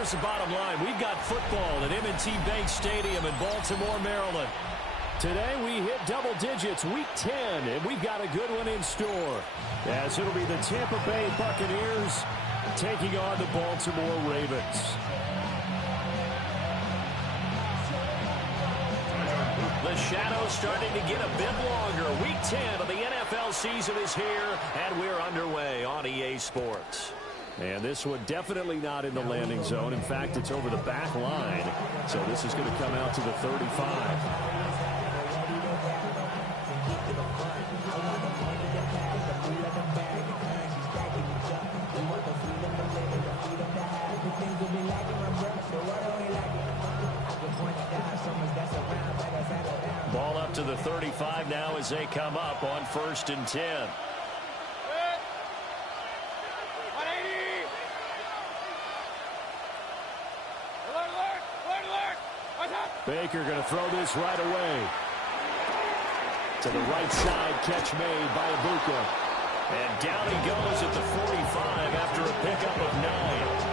here's the bottom line. We've got football at M&T Bank Stadium in Baltimore, Maryland. Today we hit double digits, week 10, and we've got a good one in store. As it'll be the Tampa Bay Buccaneers taking on the Baltimore Ravens. The shadow's starting to get a bit longer. Week 10 of the NFL season is here, and we're underway on EA Sports. And this one definitely not in the landing zone. In fact, it's over the back line. So this is going to come out to the 35. Ball up to the 35 now as they come up on 1st and 10. Baker going to throw this right away. To the right side, catch made by Ibuka. And down he goes at the 45 after a pickup of 9.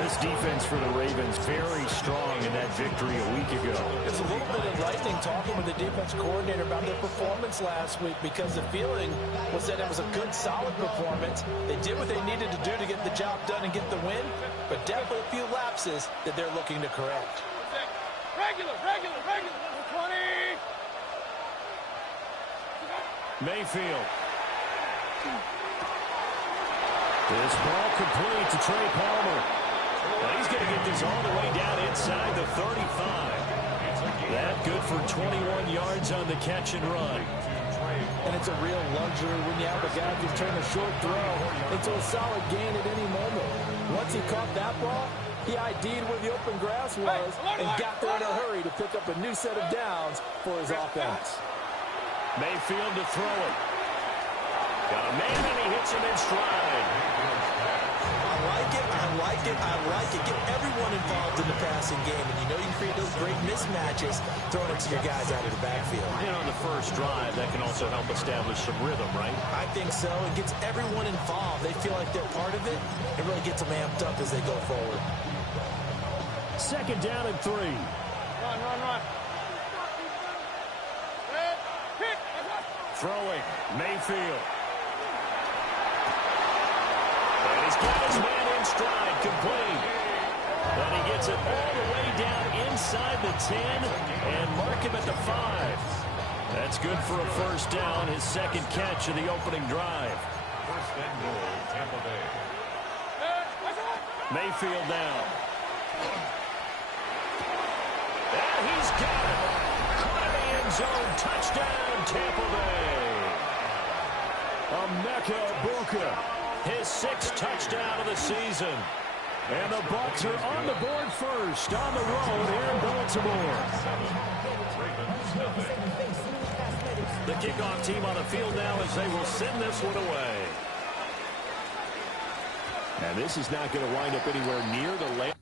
This defense for the Ravens very strong in that victory a week ago. It's a little bit enlightening talking with the defense coordinator about their performance last week, because the feeling was that it was a good, solid performance. They did what they needed to do to get the job done and get the win, but definitely a few lapses that they're looking to correct. Regular, 20. Mayfield. This ball complete to Trey Palmer. And he's going to get this all the way down inside the 35. That good for 21 yards on the catch and run. And it's a real luxury when you have a guy who can turn a short throw into a solid gain at any moment. Once he caught that ball, he ID'd where the open grass was and got there in a hurry to pick up a new set of downs for his offense. Mayfield to throw it. Got a man and he hits him in stride. I like it. Get everyone involved in the passing game, and you know you can create those great mismatches throwing it to your guys out of the backfield. And on the first drive, that can also help establish some rhythm, right? I think so. It gets everyone involved. They feel like they're part of it. It really gets them amped up as they go forward. 2nd down and 3. Run. Throwing, Mayfield. And he's got his man in stride, complete. But he gets it all the way down inside the 10 and mark him at the 5. That's good for a 1st down, his 2nd catch of the opening drive. 1st and goal, Tampa Bay. Mayfield now. And he's got it. Caught in the end zone. Touchdown, Tampa Bay. Emeka Egbuka. His 6th touchdown of the season. And the Bucs are on the board first on the road here in Baltimore. The kickoff team on the field now as they will send this one away. And this is not going to wind up anywhere near the land.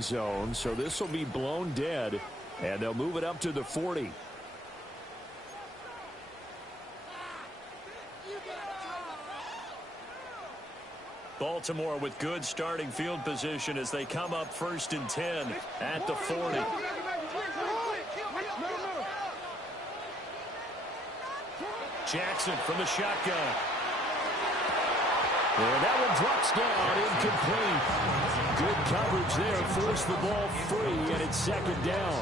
Zone, so this will be blown dead, and they'll move it up to the 40. Baltimore with good starting field position as they come up 1st and 10 at the 40. Jackson from the shotgun. And that one drops down, incomplete. Good coverage there, forced the ball free, and it's 2nd down.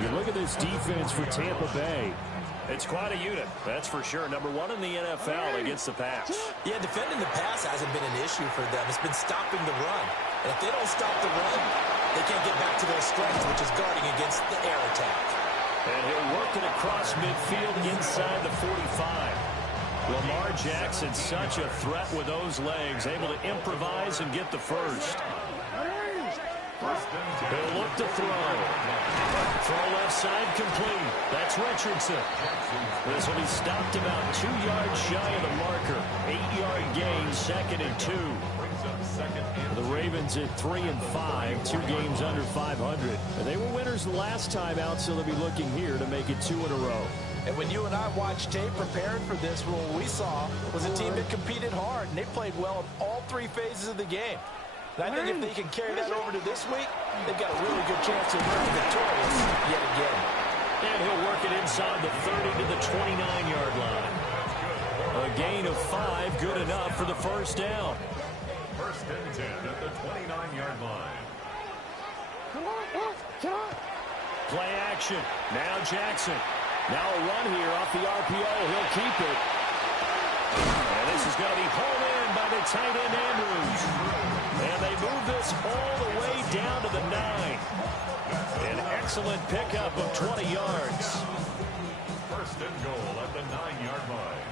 You look at this defense for Tampa Bay. It's quite a unit, that's for sure. Number 1 in the NFL against the pass. Yeah, defending the pass hasn't been an issue for them. It's been stopping the run. And if they don't stop the run, they can't get back to their strength, which is guarding against the air attack. And he'll work it across midfield inside the 45. Lamar Jackson, such a threat with those legs, able to improvise and get the 1st. He'll look to throw. Throw left side complete. That's Richardson. This will be stopped about 2 yards shy of the marker. 8-yard gain. 2nd and 2. The Ravens at 3-5, 2 games under 500. They were winners the last time out, so they'll be looking here to make it 2 in a row. And when you and I watched tape preparing for this, what we saw was a team that competed hard, and they played well in all 3 phases of the game. And I think if they can carry that over to this week, they've got a really good chance of being victorious yet again. And he'll work it inside the 30 to the 29-yard line. A gain of 5, good enough for the first down. First and 10 at the 29-yard line. Play action. Now Jackson. Now a run here off the RPO. He'll keep it. And this is going to be hauled in by the tight end Andrews. And they move this all the way down to the 9. An excellent pickup of 20 yards. First and goal at the 9-yard line.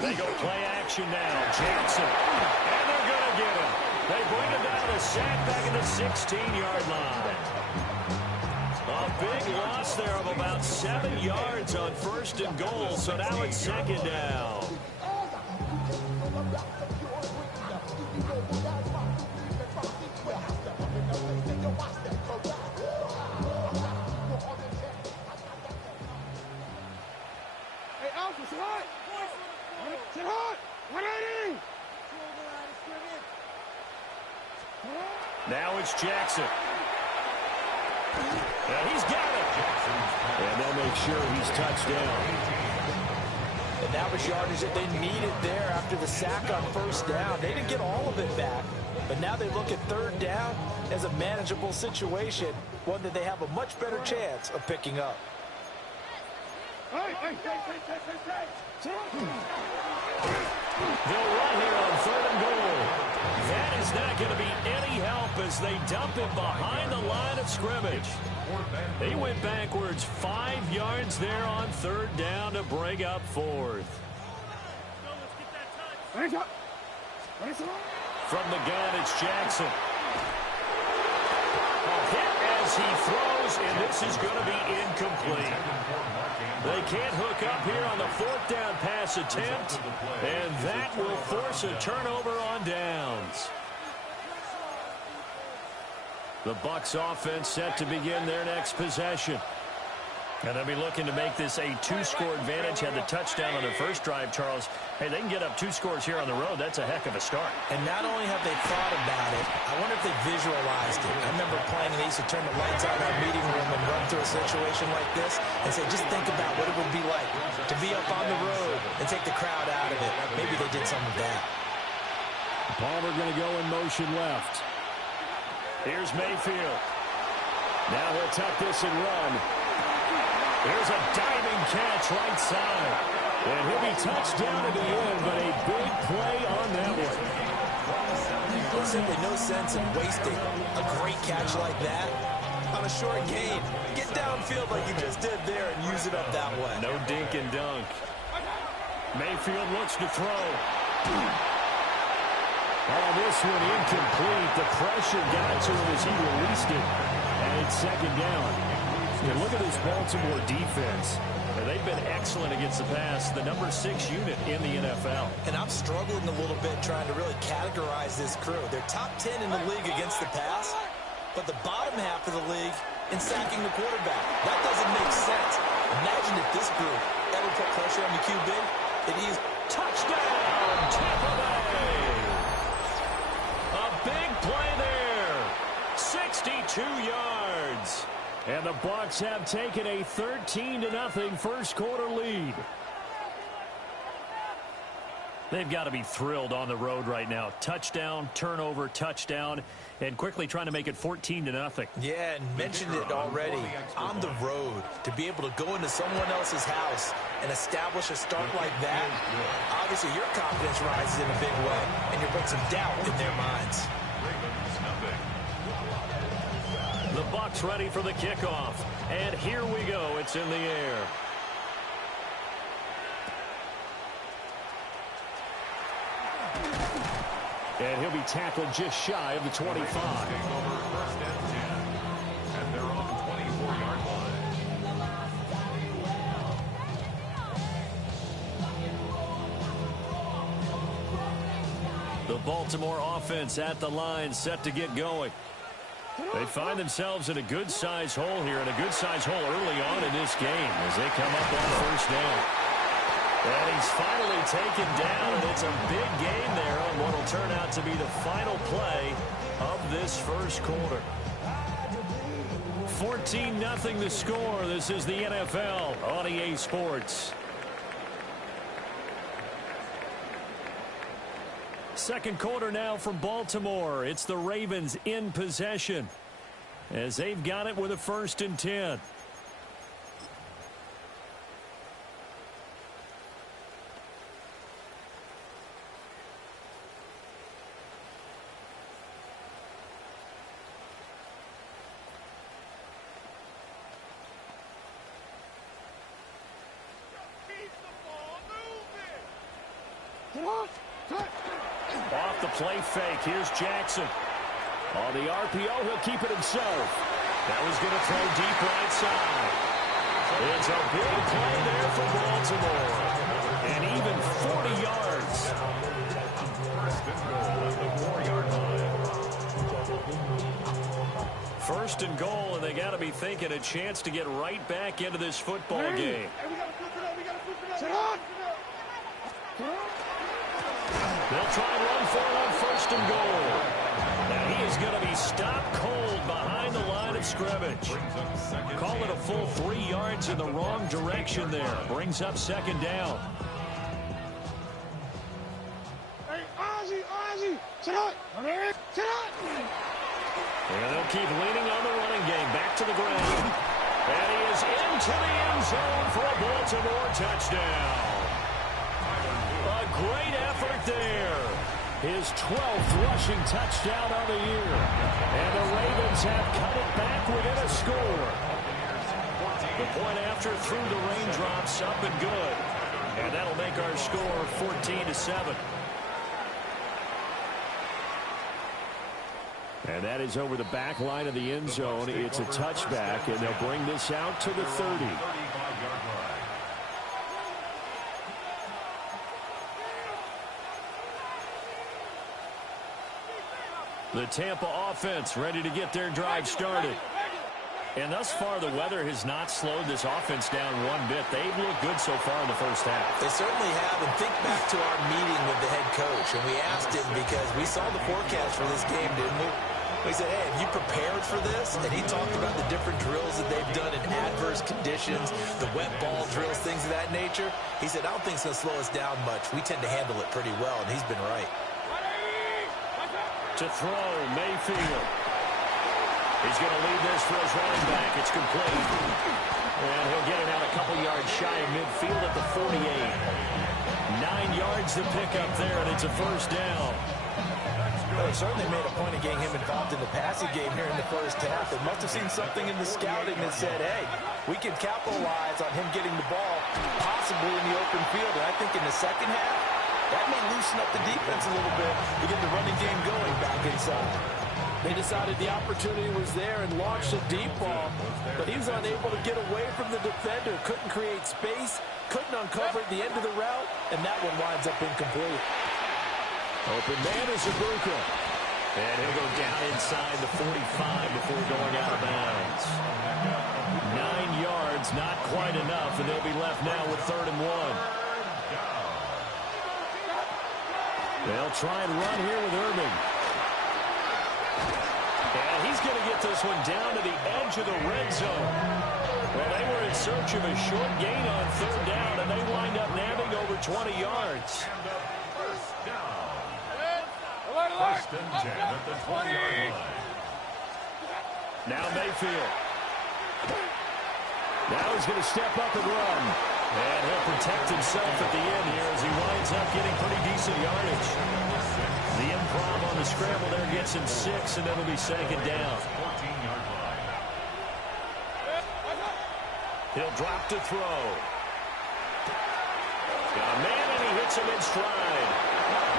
They go play action now. Jackson. And they're going to get him. They bring him down a sack back at the 16-yard line. A big loss there of about 7 yards on first and goal. So now it's 2nd down. Hey, Alpha, sit hot! Sit hot! 180! Now it's Jackson. And he's got it. And they'll make sure he's touched down. And that was yardage that they needed there after the sack on first down. They didn't get all of it back, but now they look at 3rd down as a manageable situation, one that they have a much better chance of picking up. They'll run here on 3rd and goal. That is not going to be any help as they dump it behind the line of scrimmage. They went backwards 5 yards there on 3rd down to bring up 4th. From the gun, it's Jackson. A hit as he throws, and this is going to be incomplete. They can't hook up here on the 4th down pass attempt, and that will force a turnover on downs. The Bucs offense set to begin their next possession. And they'll be looking to make this a 2-score advantage. Had the touchdown on their first drive, Charles. Hey, they can get up 2 scores here on the road. That's a heck of a start. And not only have they thought about it, I wonder if they visualized it. I remember playing, and they used to turn the lights out in our meeting room and run through a situation like this and say, just think about what it would be like to be up on the road and take the crowd out of it. Maybe they did some of that. Palmer going to go in motion left. Here's Mayfield. Now he'll tuck this and run. There's a diving catch right side. And he'll be touched down at the end, but a big play on that one. There's simply no sense in wasting a great catch like that on a short gain. Get downfield like you just did there and use it up that way. No dink and dunk. Mayfield looks to throw. Oh, this one incomplete. The pressure got to him as he released it. And it's 2nd down. And look at this Baltimore defense. They've been excellent against the pass, the number 6 unit in the NFL. And I'm struggling a little bit trying to really categorize this crew. They're top 10 in the league against the pass, but the bottom half of the league in sacking the quarterback. That doesn't make sense. Imagine if this group ever put pressure on the QB. It is touchdown, Tampa Bay. A big play there. 62 yards. And the Bucs have taken a 13-0 first quarter lead. They've got to be thrilled on the road right now. Touchdown, turnover, touchdown, and quickly trying to make it 14-0. Yeah, and mentioned it already. On the road, to be able to go into someone else's house and establish a start like that, obviously your confidence rises in a big way, and you put some doubt in their minds. The Bucs ready for the kickoff. And here we go. It's in the air. And he'll be tackled just shy of the 25. First and 10. And they're on the 24-yard line. The Baltimore offense at the line, set to get going. They find themselves in a good-sized hole here, and a good-sized hole early on in this game as they come up on first down. And he's finally taken down, and it's a big gain there on what will turn out to be the final play of this first quarter. 14-0 the score. This is the NFL on EA Sports. Second quarter now from Baltimore. It's the Ravens in possession as they've got it with a 1st and 10. Off the play fake. Here's Jackson. On the RPO, he'll keep it himself. That was going to throw deep right side. It's a big play there for Baltimore. And even 40 yards. First and goal, and they got to be thinking a chance to get right back into this football game. They'll try and run for it on 1st and goal. Now he is going to be stopped cold behind the line of scrimmage. Call it a full 3 yards in the wrong direction there. Brings up 2nd down. Hey, Ozzie, sit up. Sit up. And they'll keep leaning on the running game. Back to the ground. And he is into the end zone for a Baltimore touchdown. A great effort there. His 12th rushing touchdown of the year. And the Ravens have cut it back within a score. The point after through the raindrops, up and good. And that'll make our score 14-7. And that is over the back line of the end zone. It's a touchback, and they'll bring this out to the 30. The Tampa offense ready to get their drive started. And thus far, the weather has not slowed this offense down one bit. They've looked good so far in the first half. They certainly have. And think back to our meeting with the head coach. And we asked him because we saw the forecast for this game, didn't we? We said, hey, have you prepared for this? And he talked about the different drills that they've done in adverse conditions, the wet ball drills, things of that nature. He said, I don't think it's going to slow us down much. We tend to handle it pretty well, and he's been right. To throw, Mayfield. He's going to lead this for his running back. It's complete. And he'll get it out a couple yards shy of midfield at the 48. 9 yards to pick up there, and it's a 1st down. Well, they certainly made a point of getting him involved in the passing game here in the first half. They must have seen something in the scouting that said, hey, we can capitalize on him getting the ball possibly in the open field. And I think in the second half, that may loosen up the defense a little bit to get the running game going back inside. They decided the opportunity was there and launched a deep ball, but he was unable to get away from the defender, couldn't create space, couldn't uncover at the end of the route, and that one winds up incomplete. Open man is Ibuka. And he'll go down inside the 45 before going out of bounds. 9 yards, not quite enough, and they'll be left now with 3rd and 1. They'll try and run here with Irving. And he's going to get this one down to the edge of the red zone. Well, they were in search of a short gain on 3rd down, and they wind up nabbing over 20 yards. First and 10 at the 20-yard line. Now Mayfield. Now he's going to step up and run. And he'll protect himself at the end here as he winds up getting pretty decent yardage. The improv on the scramble there gets him 6, and it'll be 2nd down. 14-yard line. He'll drop to throw. Got a man, and he hits him in stride.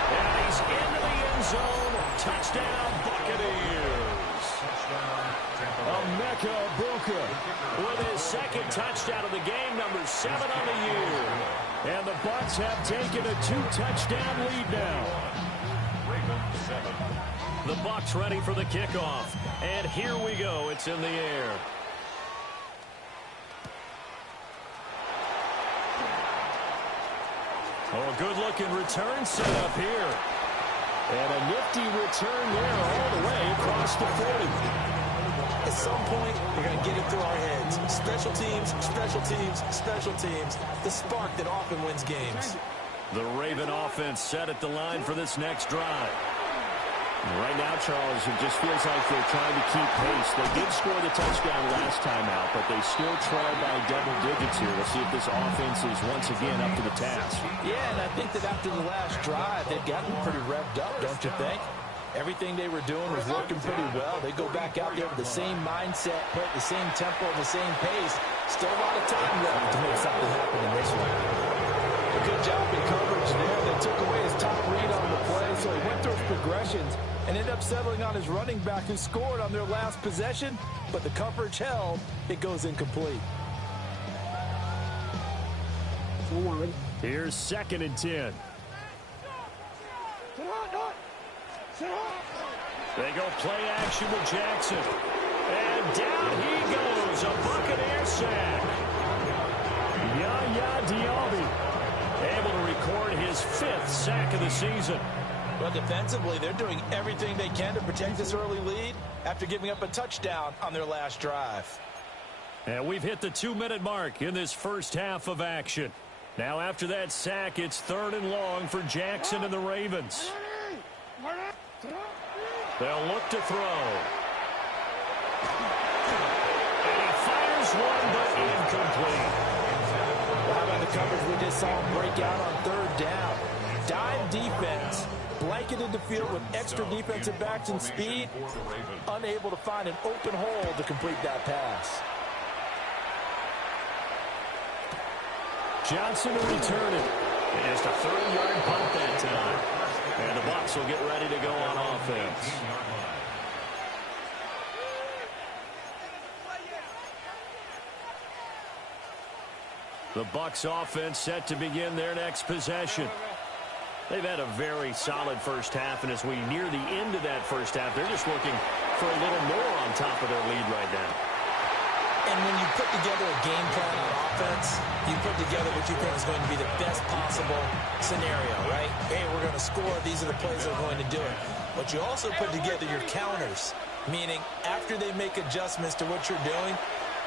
And he's into the end zone. Touchdown, Buccaneers. Emeka Egbuka with his 2nd touchdown of the game, number 7 on the year. And the Bucs have taken a 2-touchdown lead now. Ravens 7. The Bucs ready for the kickoff. And here we go. It's in the air. Oh, a good-looking return set up here. And a nifty return there all the way across the 40. At some point, we're going to get it through our heads. Special teams, special teams, special teams. The spark that often wins games. The Raven offense set at the line for this next drive. Right now, Charles, it just feels like they're trying to keep pace. They did score the touchdown last time out, but they still trail by double digits here. We'll see if this offense is once again up to the task. Yeah, and I think that after the last drive, they've gotten pretty revved up, don't you think? Everything they were doing was working pretty well. They go back out there with the same mindset, put the same tempo, the same pace. Still a lot of time left to make something happen in this one. A good job in coverage there. They took away his top read on the play, so he went through his progressions and ended up settling on his running back who scored on their last possession, but the coverage held. It goes incomplete. Here's 2nd and 10. They go play action with Jackson. And down he goes. A Buccaneer sack. Yaya Diaby able to record his 5th sack of the season. Well, defensively, they're doing everything they can to protect this early lead after giving up a touchdown on their last drive. And we've hit the 2-minute mark in this first half of action. Now after that sack, it's 3rd and long for Jackson and the Ravens. They'll look to throw. And he fires one, but incomplete. How about the coverage we just saw him break out on 3rd down? Dime defense, blanketed the field with extra defensive backs and speed, unable to find an open hole to complete that pass. Johnson will return it. Just a 30-yard punt that time. And the Bucs will get ready to go on offense. The Bucs offense set to begin their next possession. They've had a very solid first half, and as we near the end of that first half, they're just looking for a little more on top of their lead right now. And when you put together a game plan on offense, you put together what you think is going to be the best possible scenario, right? Hey, we're going to score. These are the plays that are going to do it. But you also put together your counters, meaning after they make adjustments to what you're doing,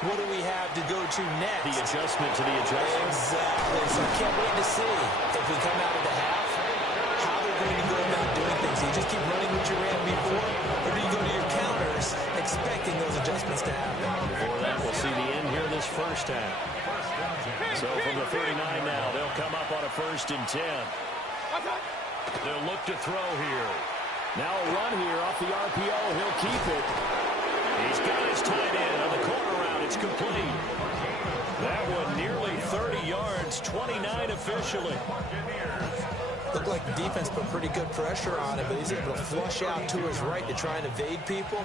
what do we have to go to next? The adjustment to the adjustment. Exactly. So I can't wait to see if we come out of the half, how they're going to go about doing things. Do you just keep running what you ran before, or do you go to your counters expecting those adjustments to happen? Before that, we'll see the end here this first half. So from the 39 now, they'll come up on a 1st and 10. They'll look to throw here. Now a run here off the RPO. He'll keep it. He's got his tight end on the corner route. It's complete. That one nearly 30 yards, 29 officially. Looked like the defense put pretty good pressure on it, but he's able to flush out to his right to try and evade people.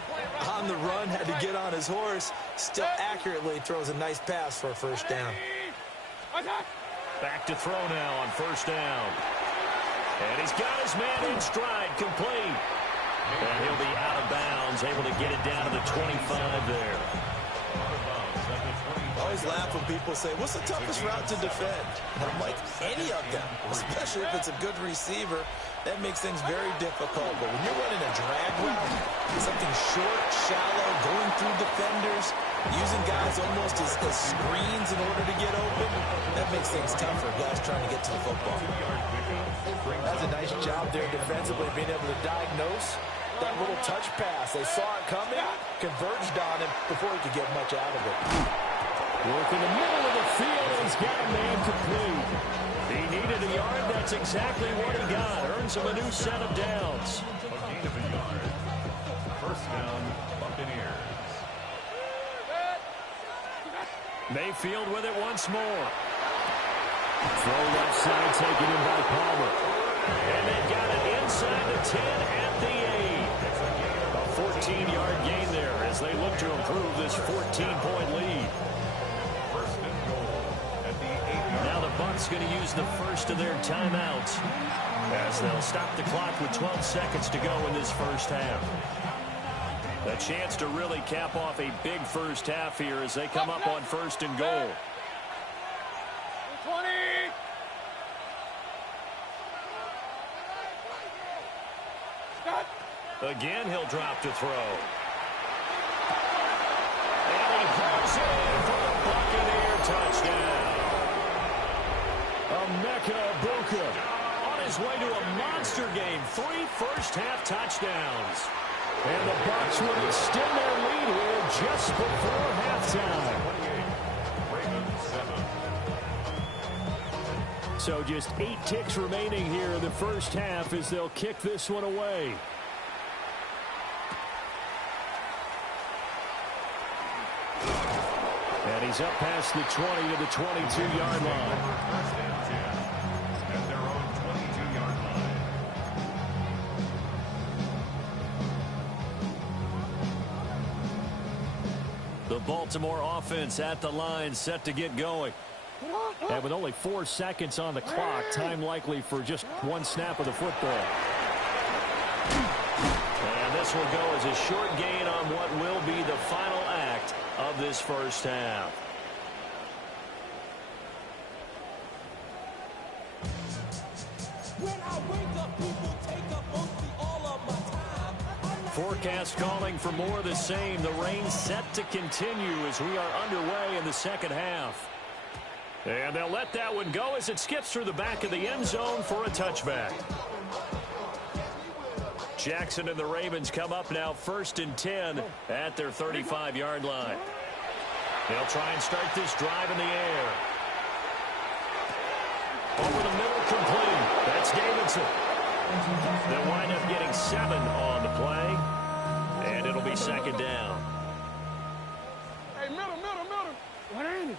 On the run, had to get on his horse. Still accurately throws a nice pass for a 1st down. Back to throw now on 1st down. And he's got his man in stride, complete. And he'll be out of bounds, able to get it down to the 25 there. I always laugh when people say, what's the toughest route to defend? And I'm like, any of them, especially if it's a good receiver. That makes things very difficult. But when you're running a drag route, something short, shallow, going through defenders, using guys almost as screens in order to get open, that makes things tough for guys trying to get to the football. That's a nice job there defensively, being able to diagnose that little touch pass. They saw it coming, converged on him before he could get much out of it. Work in the middle of the field, and he's got a man complete. He needed a yard. That's exactly what he got. Earns him a new set of downs. A gain of a yard. 1st down, Buccaneers. Mayfield with it once more. Throw left side taken in by Palmer. And they've got it inside the 10 at the 8. A 14-yard gain there as they look to improve this 14-point lead. 1st and goal at the 8-yard. Now the Bucs is going to use the first of their timeouts as they'll stop the clock with 12 seconds to go in this first half. A chance to really cap off a big first half here as they come up on 1st and goal. 20. Again, he'll drop to throw. And he hauls it in for the Buccaneer touchdown. Emeka Egbuka On his way to a monster game. 3 first-half touchdowns. And the Bucs would extend their lead here just before halftime. So just 8 ticks remaining here in the first half as they'll kick this one away. And he's up past the 20 to the 22-yard line. At their own 22-yard line. The Baltimore offense at the line, set to get going. And with only 4 seconds on the clock, time likely for just 1 snap of the football. And this will go as a short gain on what will be the final act of this first half. Forecast calling for more of the same. The rain set to continue as we are underway in the second half. And they'll let that one go as it skips through the back of the end zone for a touchback. Jackson and the Ravens come up now 1st and 10 at their 35-yard line. They'll try and start this drive in the air. Over the middle, complete. That's Davidson. They'll wind up getting 7 on the play, and it'll be 2nd down. Hey, middle. What ain't it?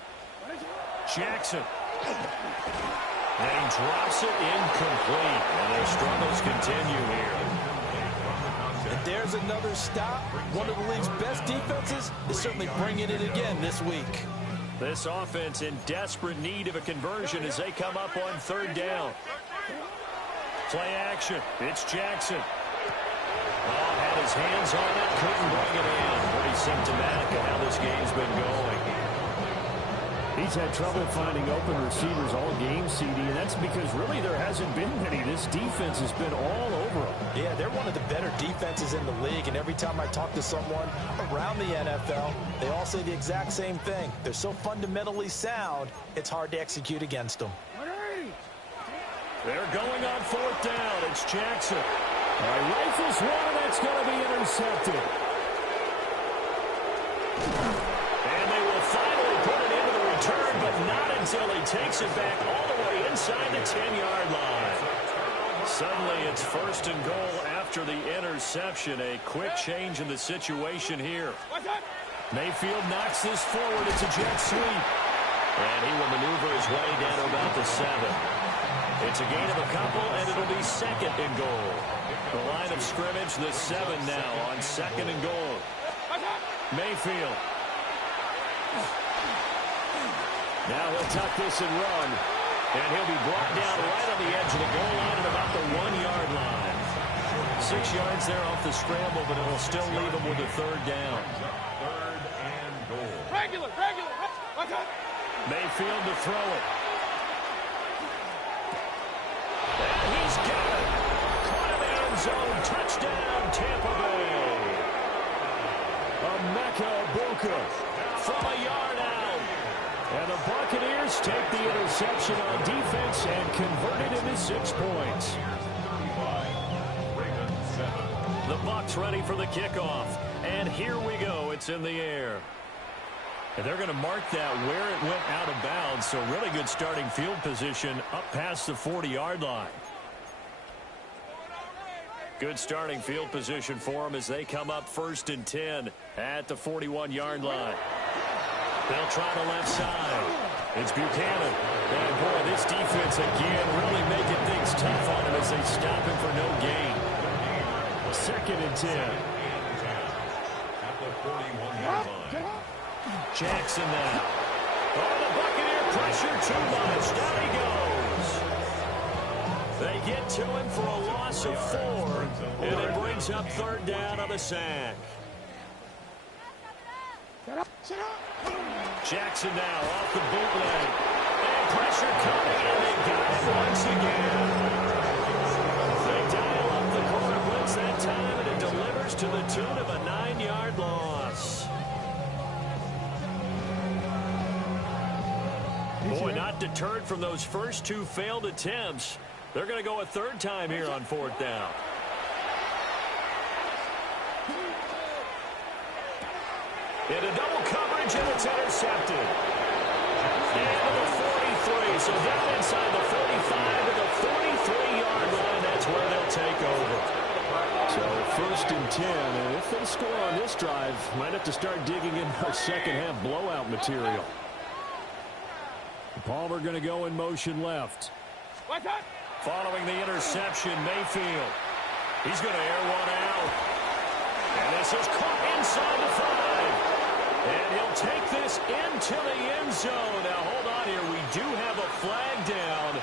Jackson. And he drops it incomplete. And their struggles continue here. And there's another stop. One of the league's best defenses is certainly bringing it again this week. This offense in desperate need of a conversion as they come up on 3rd down. Play action. It's Jackson. Oh, had his hands on it, couldn't bring it in. Pretty symptomatic of how this game's been going. He's had trouble finding open receivers all game, CD, and that's because really there hasn't been many. This defense has been all over them. Yeah, they're one of the better defenses in the league, and every time I talk to someone around the NFL, they all say the exact same thing. They're so fundamentally sound, it's hard to execute against them. They're going on 4th down. It's Jackson. Rifles one, and that's going to be intercepted. And they will finally put it into the return, but not until he takes it back all the way inside the 10-yard line. Suddenly it's 1st and goal after the interception. A quick change in the situation here. Mayfield knocks this forward. It's a jet sweep. And he will maneuver his way down to about the 7. It's a gain of a couple, and it'll be 2nd and goal. The line of scrimmage, the 7 now on 2nd and goal. Mayfield. Now he'll tuck this and run. And he'll be brought down right on the edge of the goal line at about the 1-yard line. 6 yards there off the scramble, but it will still leave him with a 3rd down. 3rd and goal. Regular. Mayfield to throw it. And he's got it. Caught in the end zone. Touchdown, Tampa Bay. Emeka Egbuka From a yard out. And the Buccaneers take the interception on defense and convert it into 6 points. The Bucs ready for the kickoff. And here we go. It's in the air. And they're going to mark that where it went out of bounds. So really good starting field position up past the 40-yard line. Good starting field position for them as they come up 1st and 10 at the 41-yard line. They'll try the left side. It's Buchanan. And boy, this defense again really making things tough on him as they stop him for no gain. 2nd and 10. At the 41-yard line. Jackson now. Oh, the Buccaneer pressure too much. Down he goes. They get to him for a loss of 4, and it brings up third down on the sack. Jackson now off the bootleg. And pressure coming, and they got it once again. They dial up the corner blitz that time, and it delivers to the tune of a 9-yard loss. Boy, not deterred from those first 2 failed attempts. They're going to go a third time here on 4th down. Into double coverage, and it's intercepted. And to the 43, so down inside the 45 to the 43-yard line. That's where they'll take over. So 1st and 10, and if they score on this drive, might have to start digging in our second-half blowout material. Palmer going to go in motion left. Following the interception, Mayfield. He's going to air one out. And this is caught inside the 5. And he'll take this into the end zone. Now, hold on here. We do have a flag down.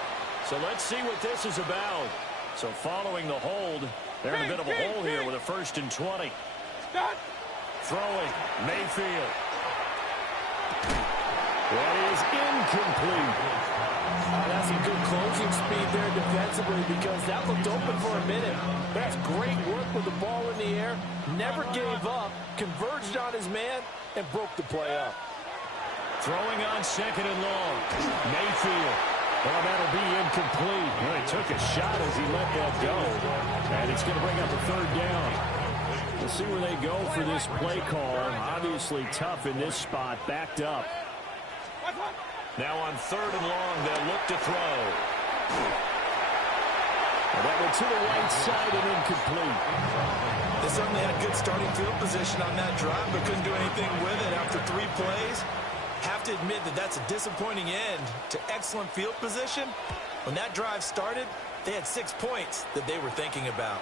So let's see what this is about. So following the hold, they're in a bit of a hole here with a 1st and 20. Throwing, Mayfield. That is incomplete. That's some good closing speed there defensively, because that looked open for a minute. That's great work with the ball in the air. Never gave up, converged on his man, and broke the play up. Throwing on 2nd and long. Mayfield. Well, that'll be incomplete. Well, he took a shot as he let that go. And it's going to bring up a 3rd down. We'll see where they go for this play call. Obviously tough in this spot, backed up. Now on 3rd and long, they'll look to throw. Well, that went to the right side and incomplete. They certainly had good starting field position on that drive, but couldn't do anything with it after 3 plays. Have to admit that that's a disappointing end to excellent field position. When that drive started, they had 6 points that they were thinking about.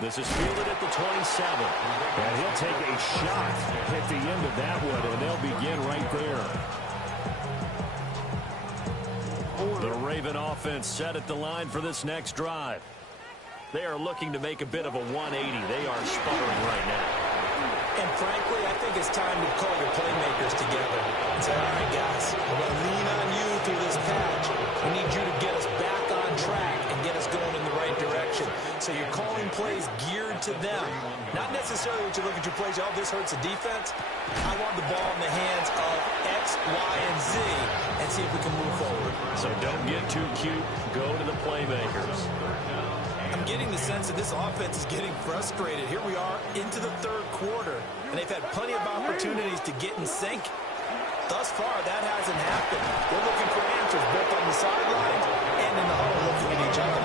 This is fielded at the 27. And he'll take a shot at the end of that one, and they'll begin right there. The Raven offense set at the line for this next drive. They are looking to make a bit of a 180. They are sputtering right now. And frankly, I think it's time to call your playmakers together and say, all right, guys, we're going to lean on you through this patch. We need you to get us back on track and get us going in the right direction. So you're calling plays geared to them. Not necessarily that you look at your plays, oh, this hurts the defense. I want the ball in the hands of X, Y, and Z and see if we can move forward. So don't get too cute. Go to the playmakers. I'm getting the sense that this offense is getting frustrated. Here we are into the 3rd quarter, and they've had plenty of opportunities to get in sync. Thus far, that hasn't happened. They're looking for answers both on the sidelines and in the huddle, looking at each other.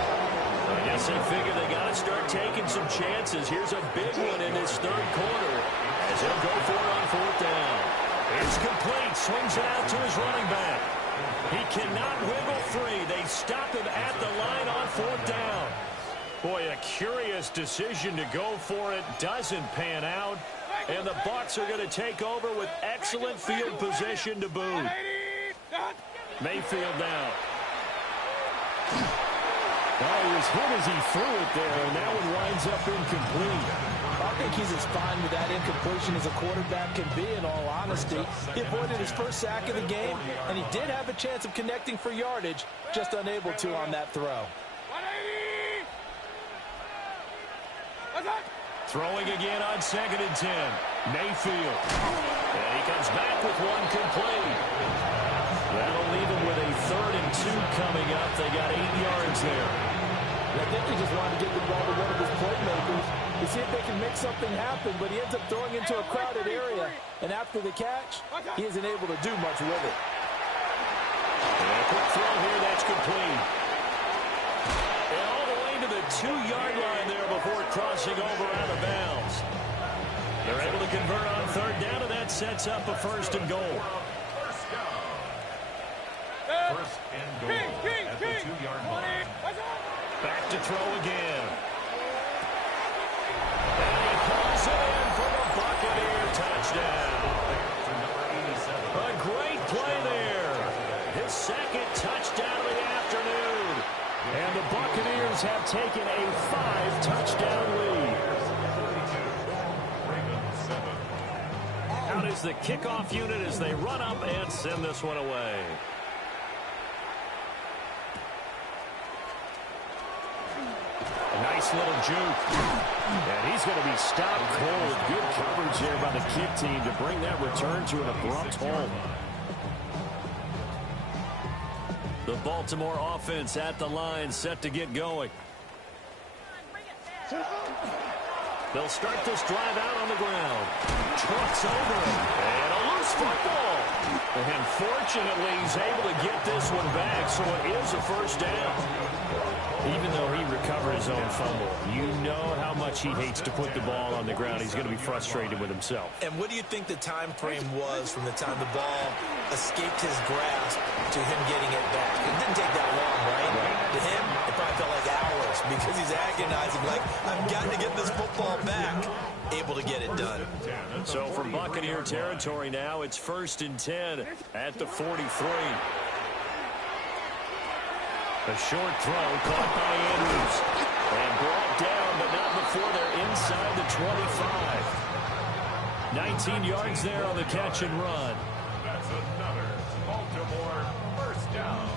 I guess they figure they got to start taking some chances. Here's a big one in this 3rd quarter as he'll go for it on 4th down. It's complete. Swings it out to his running back. He cannot wiggle free. They stop him at the line on 4th down. Boy, a curious decision to go for it. Doesn't pan out. And the Bucs are going to take over with excellent field position to boot. Mayfield now. Oh, he was hit as he threw it there, and that one winds up incomplete. I think he's as fine with that incompletion as a quarterback can be, in all honesty. He avoided his first sack of the game, and he did have a chance of connecting for yardage, just unable to on that throw. Throwing again on 2nd and 10. Mayfield. And he comes back with one complete. That'll leave him with a 3rd and 2 coming up. They got 8 yards there. I think he just wanted to get the ball to one of his playmakers to see if they can make something happen, but he ends up throwing into a crowded area. And after the catch, he isn't able to do much with it. And a quick throw here, that's complete. And all the way to the 2-yard line there before crossing over out of bounds. They're able to convert on 3rd down, and that sets up a 1st and goal. First and goal at the 2-yard line. Back to throw again. And he pulls it in for the Buccaneer touchdown. A great play there second touchdown of the afternoon. And the Buccaneers have taken a 5-touchdown lead. Out is the kickoff unit as they run up and send this one away. A nice little juke. And he's going to be stopped cold. Good coverage there by the kick team to bring that return to an abrupt halt. The Baltimore offense at the line, set to get going. They'll start this drive out on the ground. Trucks over it. And a loose football. And fortunately, he's able to get this one back, so it is a first down. Even though he recovered his own fumble, you know how much he hates to put the ball on the ground. He's going to be frustrated with himself. And what do you think the time frame was from the time the ball escaped his grasp to him getting it back? It didn't take that long, right? To him, it probably felt like hours because he's agonizing, like, I've got to get this football back. Able to get it done. So from Buccaneer territory now, it's 1st and 10 at the 43. A short throw caught by Andrews. And brought down, but not before they're inside the 25. 19 yards there on the catch and run. That's another Baltimore first down.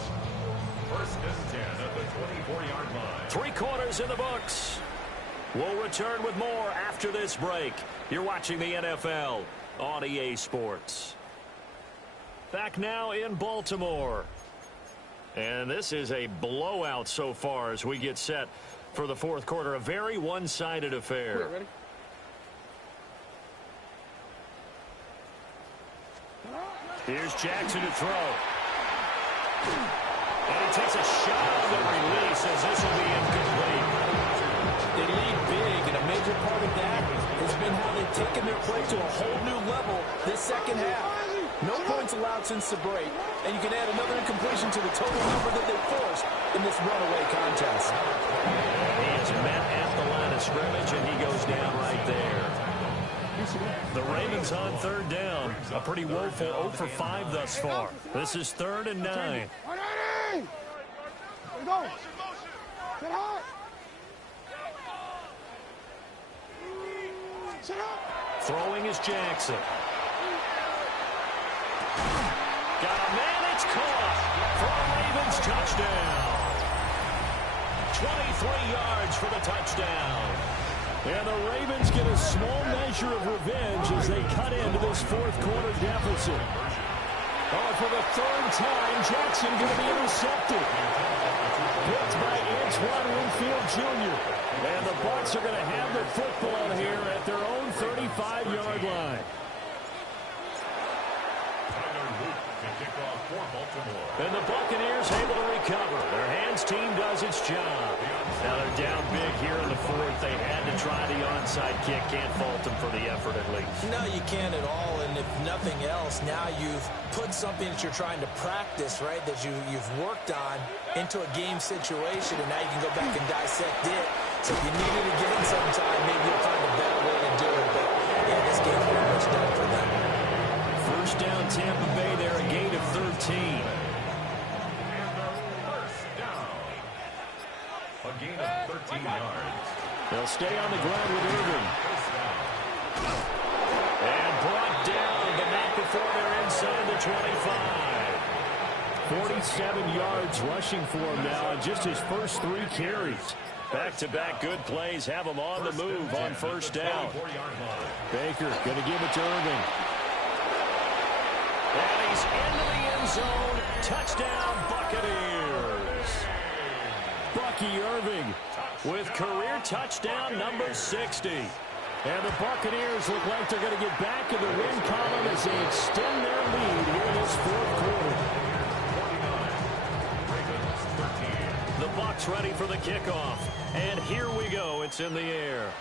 1st and 10 at the 24-yard line. 3 quarters in the books. We'll return with more after this break. You're watching the NFL on EA Sports. Back now in Baltimore. And this is a blowout so far as we get set for the 4th quarter. A very one-sided affair. Ready? Here's Jackson to throw. And he takes a shot on the release as this will be incomplete. They lead big, and a major part of that has been how they've taken their play to a whole new level this second half. No points allowed since the break, and you can add another incompletion to the total number that they forced in this runaway contest. He is met at the line of scrimmage, and he goes down right there. The Ravens on 3rd down. A pretty woeful 0 for 5 thus far. This is 3rd and 9. Here we go. Sit high. Sit up. Throwing is Jackson. Got a man, it's caught for a Ravens touchdown. 23 yards for the touchdown. And the Ravens get a small measure of revenge as they cut into this 4th quarter deficit. Oh, for the 3rd time, Jackson going to be intercepted. Picked by Antoine Winfield Jr. And the Bucs are going to have the football here at their own 35-yard line. And the Buccaneers able to recover. Their hands team does its job. Now they're down big here in the 4th. They had to try the onside kick. Can't fault them for the effort at least. No, you can't at all. And if nothing else, now you've put something that you're trying to practice, right, that you've worked on into a game situation, and now you can go back and dissect it. So if you need it again sometime, maybe you'll find a better way to do it. But, yeah, this game's pretty much done for them. 1st down Tampa Bay there, a gain of 13. A gain of 13 yards. They'll stay on the ground with Irving. And brought down, but not before they're inside the 25. 47 yards rushing for him now on just his first 3 carries. Back-to-back good plays have him on the move on 1st down. Baker going to give it to Irving. And he's into the end zone. Touchdown, Buccaneers. Bucky Irving with career touchdown number 60. And the Buccaneers look like they're going to get back in the win column as they extend their lead here in this 4th quarter. The Bucs ready for the kickoff. And here we go. It's in the air.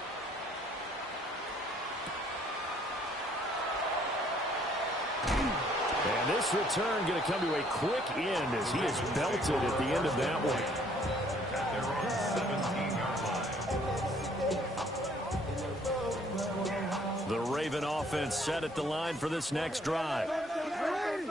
And this return going to come to a quick end as he is belted at the end of that one. The Raven offense set at the line for this next drive.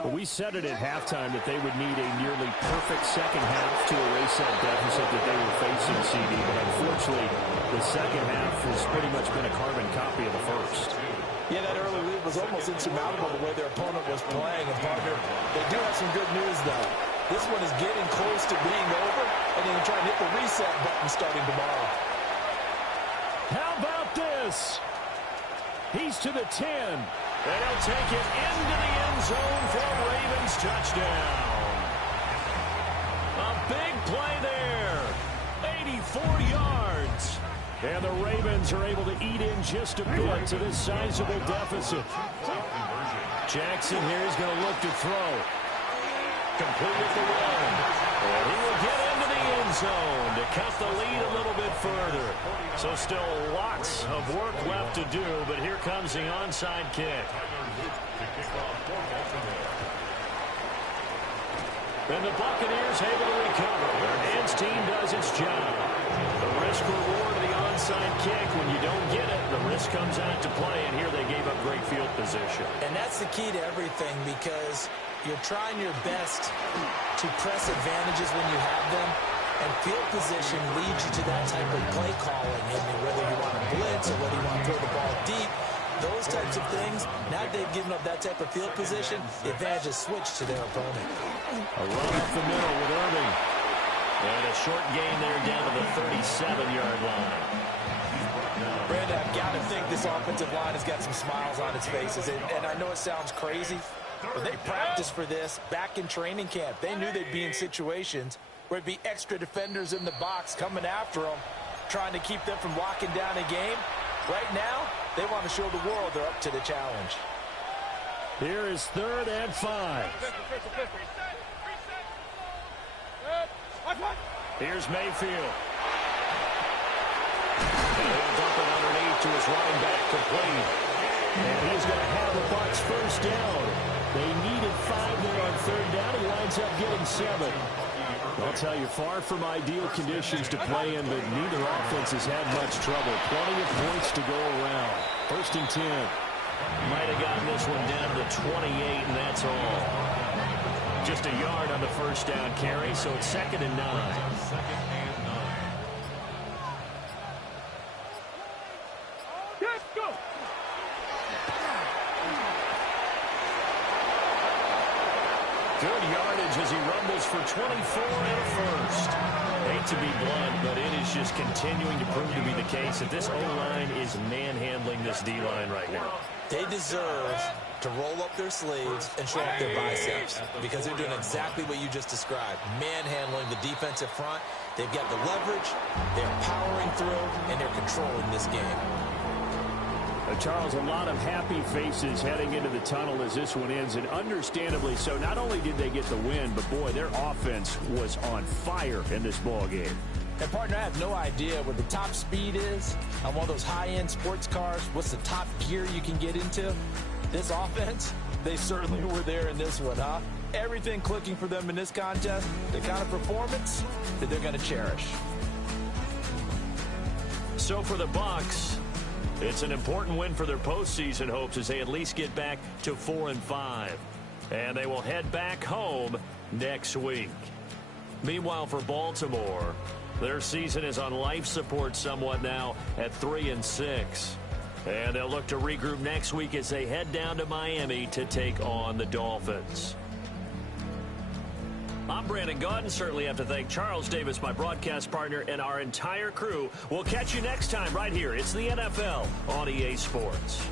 Well, we said it at halftime that they would need a nearly perfect second half to erase that deficit that they were facing, CD. But unfortunately, the second half has pretty much been a carbon copy of the first. Yeah, that early lead was almost insurmountable the way their opponent was playing. And, partner, they do have some good news, though. This one is getting close to being over, and they're trying to hit the reset button starting tomorrow. How about this? He's to the 10. And he'll take it into the end zone for a Ravens touchdown. A big play there. 84 yards. And the Ravens are able to eat in just a bit to this sizable deficit. Jackson here is going to look to throw. Complete at the one. And he will get into the end zone to cut the lead a little bit further. So still lots of work left to do, but here comes the onside kick. And the Buccaneers able to recover. Their hands team does its job. The risk reward of the onside kick, when you don't get it, the risk comes out to play, and here they gave up great field position. And that's the key to everything, because you're trying your best to press advantages when you have them, and field position leads you to that type of play calling. And whether you want to blitz or whether you want to throw the ball deep, those types of things, now they've given up that type of field position, the advantage is switched to their opponent. A run up the middle with Irving. And a short gain there down to the 37-yard line. Brandon, I've got to think this offensive line has got some smiles on its faces. And I know it sounds crazy, but they practiced for this back in training camp. They knew they'd be in situations where it'd be extra defenders in the box coming after them, trying to keep them from locking down a game. Right now, they want to show the world they're up to the challenge. Here is 3rd and 5. Here's Mayfield. And he'll dump it underneath to his running back, complete. And he's going to have the Bucs first down. They needed 5 there on 3rd down. He winds up getting 7. I'll tell you, far from ideal conditions to play in, but neither offense has had much trouble. Plenty of points to go around. 1st and 10. Might have gotten this one down to 28, and that's all. Just a yard on the first down carry, so it's 2nd and 9. Let's go. Good yardage as he rumbles for 24 and a first. Hate to be blunt, but it is just continuing to prove to be the case that this O-line is manhandling this D-line right now. They deserve to roll up their sleeves and show up their biceps, because they're doing exactly what you just described, manhandling the defensive front. They've got the leverage, they're powering through, and they're controlling this game. Charles, a lot of happy faces heading into the tunnel as this one ends, and understandably so. Not only did they get the win, but boy, their offense was on fire in this ball game. And partner, I have no idea what the top speed is on one of those high-end sports cars. What's the top gear you can get into? This offense, they certainly were there in this one, huh? Everything clicking for them in this contest, the kind of performance that they're going to cherish. So for the Bucs, it's an important win for their postseason hopes as they at least get back to 4-5. And they will head back home next week. Meanwhile, for Baltimore, their season is on life support somewhat now at 3-6. And they'll look to regroup next week as they head down to Miami to take on the Dolphins. I'm Brandon Gaudin. Certainly have to thank Charles Davis, my broadcast partner, and our entire crew. We'll catch you next time right here. It's the NFL on EA Sports.